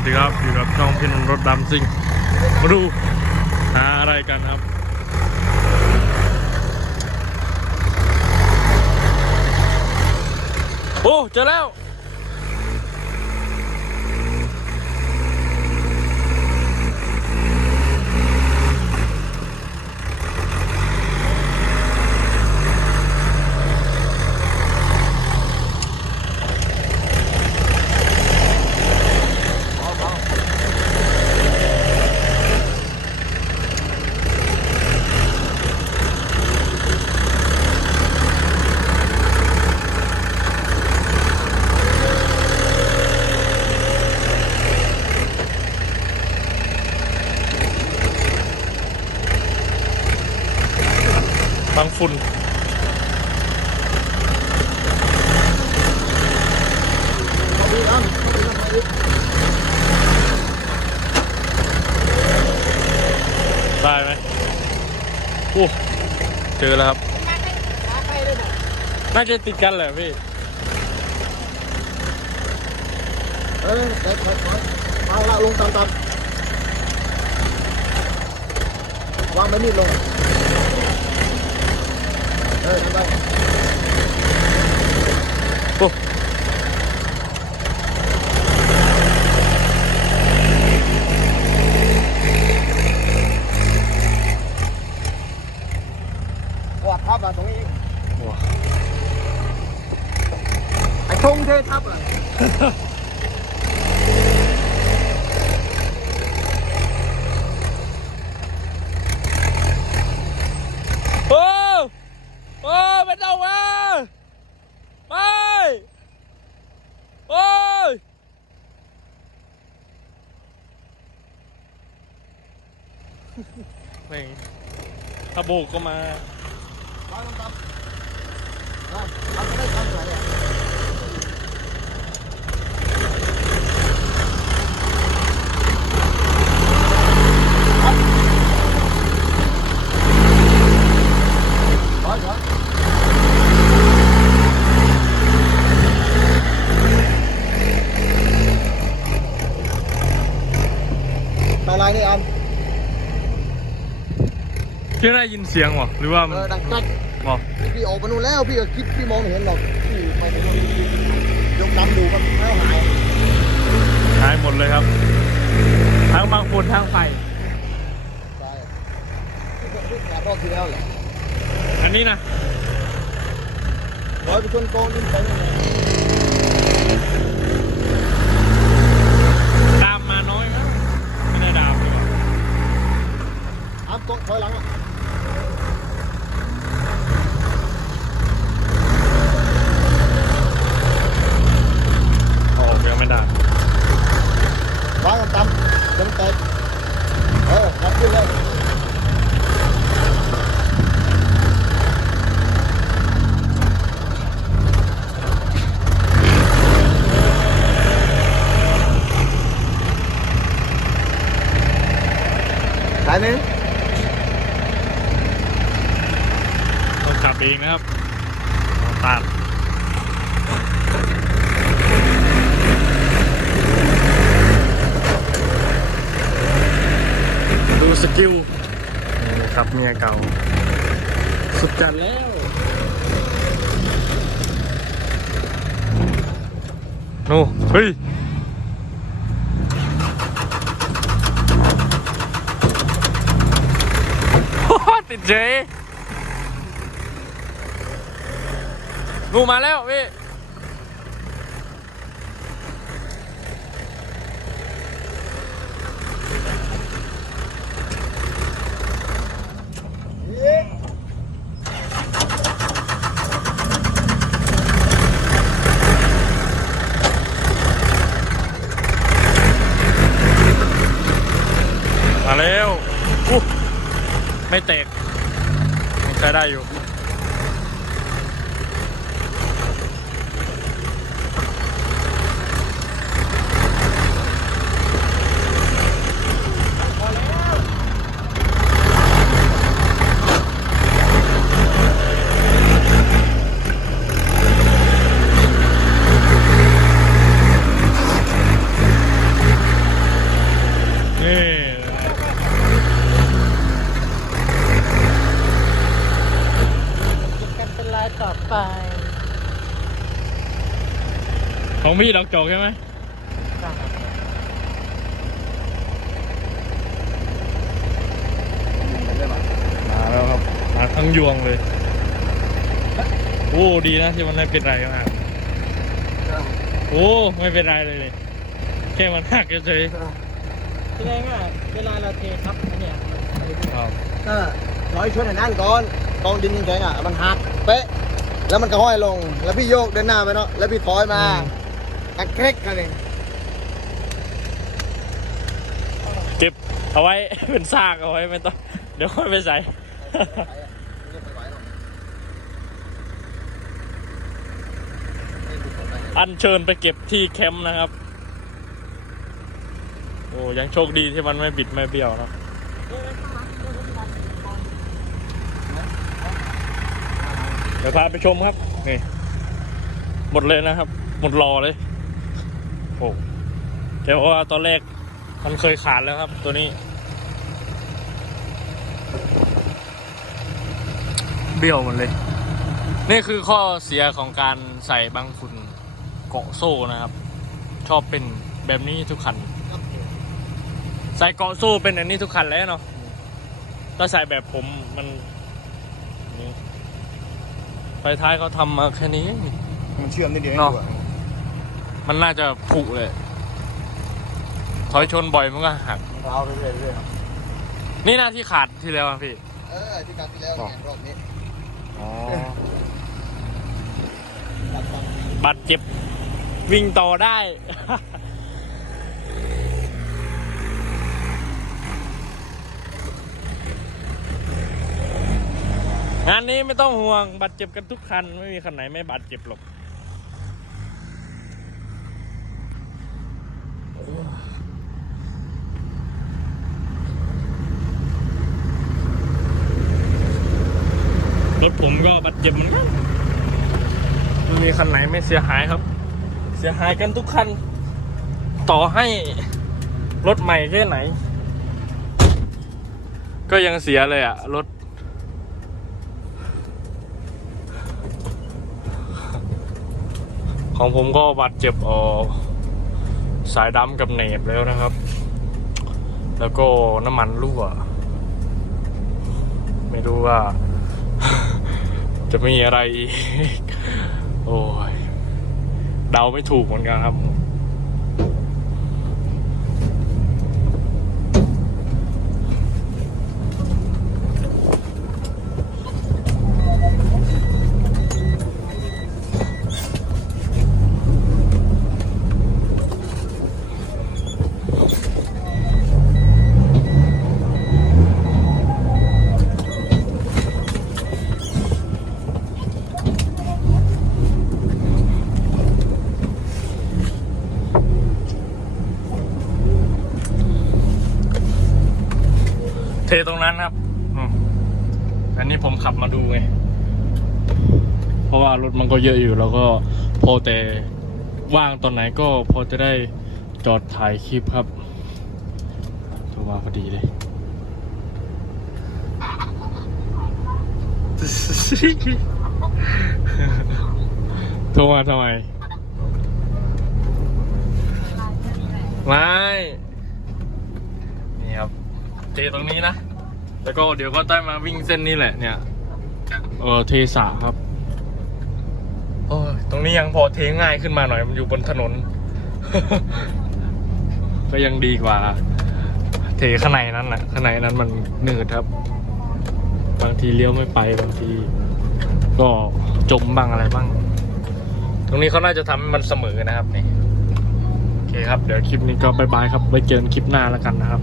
วัสดีครับอยู่กับช่องพี่นนท์รถดำซิ่งมาดูหาอะไรกันครับ โอ้เจอแล้ว ได้ไหมโอ้เจอแล้วครับ น่าจะติดกันแหละพี่เออเด็กเอาละลงตามตามวางไม่มีดลง เออทำได้โอ้ กวาดทับอะตรงนี้ ว้า ไอ้ชงเททับอะ โอ้โอ้ไม่ต้องมาไปโอ้ยไม่ ขบโบกก็มาวางตามตามทำไม่ได้ทำไหนอะถอยถอยอะไรนี่อัน พี่ได้ยินเสียงวะหรือว่าเอมันอดังกัดบอกพี่ออกมานู่นแล้วพี่ก็คิดพี่มองไม่เห็นหรอกพี่ไปตรงนู้นยกดำดูมันแล้วหายหายหมดเลยครับ ทั้งบางฝุ่นทั้งไฟ ใช่พี่ก็พี่แอบรอบที่แล้วแหละอันนี้นะร้อยไปชนกองดินไปนี่นดามมาน้อยนะไม่ได้ดามดีกว่า อ้ามกองถอยหลังอะ ออกยังไม่ได้ วางกันตำเต็มเต็มเออรับขึ้นเลยได้ไหม ต้องขับ เองนะครับต้องตัดดูสกิลนี่ครับเมียเก่า สุดจัดแล้วโน่เฮ้ยติดเจ งูมาแล้วพี่มาแล้วอู้ไม่แตกใช้ได้อยู่ ไป ของพี่ดอกจอกใช่ไหมมาแล้วครับ มาทั้งยวงเลย โอ้ดีนะที่มันไม่เป็นไรมากโอ้ไม่เป็นไรเลยเลยแค่มันหักเฉยแสดงว่าเวลาเราเททับเนี่ยครับก็ร้อยช่วยนั่นก่อนกองดินเฉยๆอะมันหักเป๊ะ แล้วมันก็ห้อยลง แล้วพี่โยกเดินหน้าไปเนาะ แล้วพี่ถอยมาอักเกรกกันเองเก็บเอาไว้ เป็นซากเอาไว้ไม่ต้อง เดี๋ยวค่อยไปใส่ อันเชิญไปเก็บที่แคมป์นะครับ โอ้ยังโชคดีที่มันไม่บิดไม่เบี้ยวเนอะ เดี๋ยวพาไปชมครับ นี่ หมดเลยนะครับ หมดรอเลย โอ้แต่ว่าตอนแรกมันเคยขาดแล้วครับ ตัวนี้ เบี้ยวหมดเลย นี่คือข้อเสียของการใส่บางฝุ่นเกาะโซ่นะครับ ชอบเป็นแบบนี้ทุกคัน ใส่เกาะโซ่เป็นอันนี้ทุกคันแล้วเนาะถ้าใส่แบบผมมันนี่ ไฟท้ายเขาทำมาแค่นี้ มันเชื่อมนิดเดียวเนาะมันน่าจะผุเลย ถอยชนบ่อยมันก็หัก มันร้าวเรื่อยๆเรื่อยๆครับนี่หน้าที่ขาดที่แล้วอะพี่ เออที่การที่แล้วเนี่ยรอบนี้อ๋อ ตัดตัดบาดเจ็บวิ่งต่อได้ งานนี้ไม่ต้องห่วงบาดเจ็บกันทุกคัน ไม่มีคันไหนไม่บาดเจ็บหรอกรถผมก็บาดเจ็บเหมือนกันไม่มีคันไหนไม่เสียหายครับ เสียหายกันทุกคัน ต่อให้รถใหม่แค่ไหน ก็ยังเสียเลยอะรถ ของผมก็บาดเจ็บเออสายดำกับเนบแล้วนะครับ แล้วก็น้ำมันรั่ว ไม่รู้ว่า จะมีอะไรอีก โอ้ย เดาไม่ถูกเหมือนกันครับ เทตรงนั้นครับอันนี้ผมขับมาดูไง เพราะว่ารถมันก็เยอะอยู่ แล้วก็พอแต่ว่างตอนไหนก็พอจะได้จอดถ่ายคลิปครับโทรมาพอดีเลย โทรมาทำไม ไม่ เทตรงนี้นะ แล้วก็เดี๋ยวก็ได้มาวิ่งเส้นนี้แหละเนี่ย เออเทสาครับโอ้ยตรงนี้ยังพอเทง่ายขึ้นมาหน่อยมันอยู่บนถนน ก็ยังดีกว่า เทข้างในนั้นแหละข้างในนั้นมันหนืดครับ บางทีเลี้ยวไม่ไปบางที ก็จมบ้างอะไรบ้าง ตรงนี้เขาน่าจะทำให้มันเสมอนะครับนี่โอเคครับ เดี๋ยวคลิปนี้ก็บายบายครับไว้เจอกันคลิปหน้าแล้วกันนะครับ